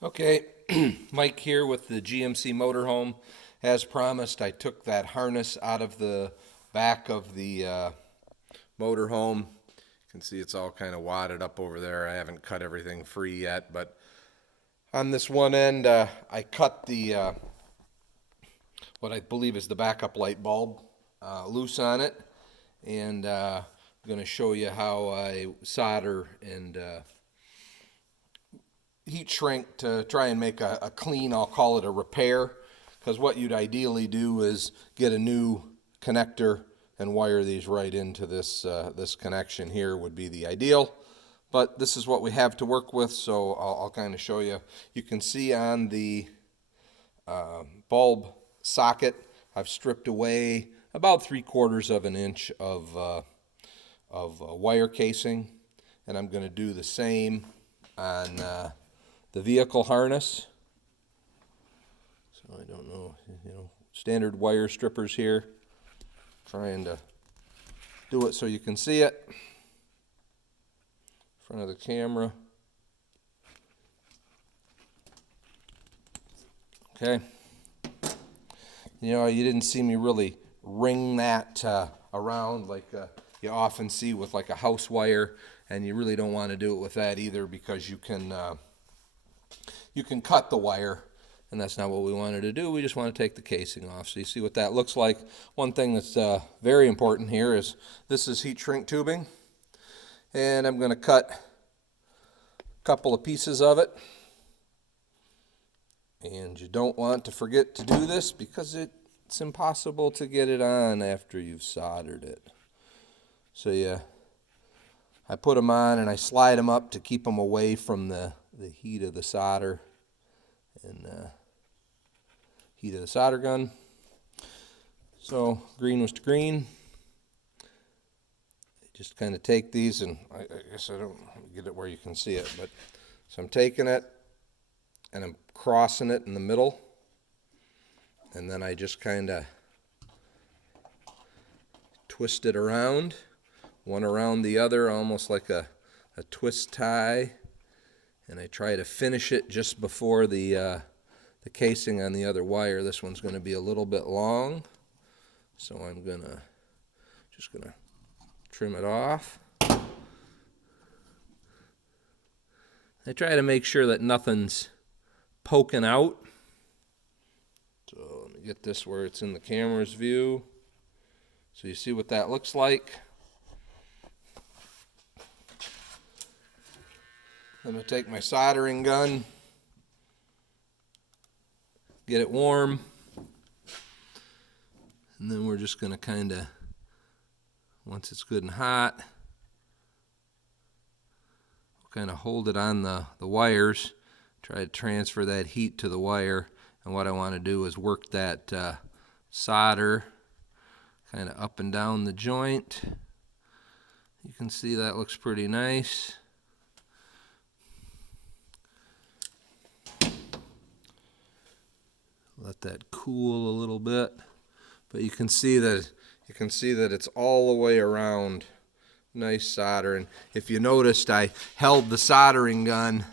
Okay, Mike here with the GMC Motorhome. As promised, I took that harness out of the back of the motorhome. You can see it's all kind of wadded up over there. I haven't cut everything free yet, but on this one end, I cut the what I believe is the backup light bulb loose on it, and I'm going to show you how I solder and heat shrink to try and make a clean, I'll call it a repair, because what you'd ideally do is get a new connector and wire these right into this this connection here would be the ideal. But this is what we have to work with, so I'll kind of show you. You can see on the bulb socket, I've stripped away about 3/4 of an inch of wire casing, and I'm going to do the same on the vehicle harness. So I don't know, standard wire strippers here. Trying to do it so you can see it in front of the camera. Okay. You didn't see me really ring that around like you often see with like a house wire, and you really don't want to do it with that either, because you can cut the wire, and that's not what we wanted to do. We just want to take the casing off. So you see what that looks like. One thing that's very important here is this is heat shrink tubing, and I'm going to cut a couple of pieces of it. And you don't want to forget to do this, because it's impossible to get it on after you've soldered it. So I put them on and I slide them up to keep them away from the heat of the solder and heat of the solder gun. So green was to green. Just kind of take these, and I guess I don't get it where you can see it, but so I'm taking it and I'm crossing it in the middle, and then I just kind of twist it around, one around the other, almost like a twist tie, and I try to finish it just before the casing on the other wire. This one's going to be a little bit long, so I'm just gonna trim it off. I try to make sure that nothing's poking out. So let me get this where it's in the camera's view, so you see what that looks like. I'm going to take my soldering gun, get it warm, and then we're just going to kind of, once it's good and hot, kind of hold it on the wires, try to transfer that heat to the wire. And what I want to do is work that solder kind of up and down the joint. You can see that looks pretty nice. Let that cool a little bit, but you can see that it's all the way around. Nice solder. And if you noticed, I held the soldering gun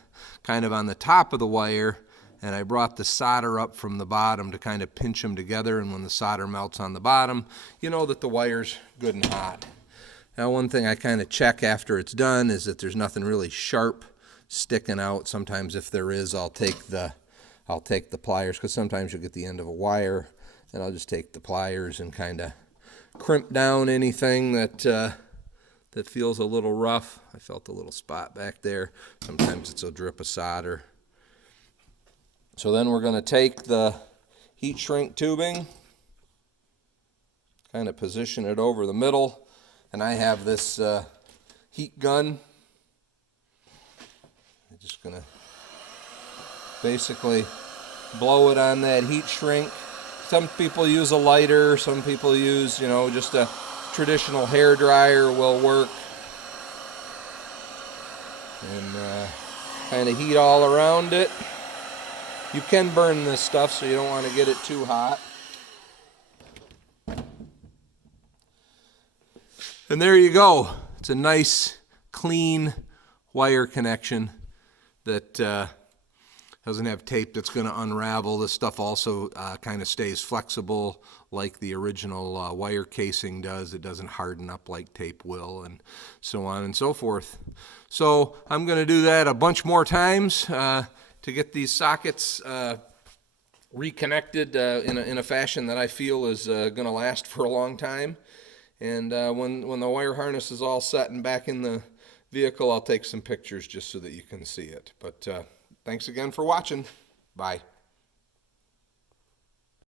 kind of on the top of the wire, and I brought the solder up from the bottom to kind of pinch them together, and when the solder melts on the bottom, you know that the wire's good and hot. Now, one thing I kind of check after it's done is that there's nothing really sharp sticking out. Sometimes if there is, I'll take the pliers, because sometimes you'll get the end of a wire, and I'll just take the pliers and kind of crimp down anything that feels a little rough. I felt a little spot back there. Sometimes it's a drip of solder. So then we're going to take the heat shrink tubing, kind of position it over the middle, and I have this heat gun. I'm just going to basically blow it on that heat shrink. Some people use a lighter, some people use, just a traditional hair dryer will work. And kind of heat all around it. You can burn this stuff, so you don't want to get it too hot. And there you go. It's a nice, clean wire connection that doesn't have tape that's going to unravel. This stuff also kind of stays flexible like the original wire casing does. It doesn't harden up like tape will, and so on and so forth. So I'm going to do that a bunch more times to get these sockets reconnected in a fashion that I feel is going to last for a long time. And when the wire harness is all set and back in the vehicle, I'll take some pictures just so that you can see it. But thanks again for watching. Bye.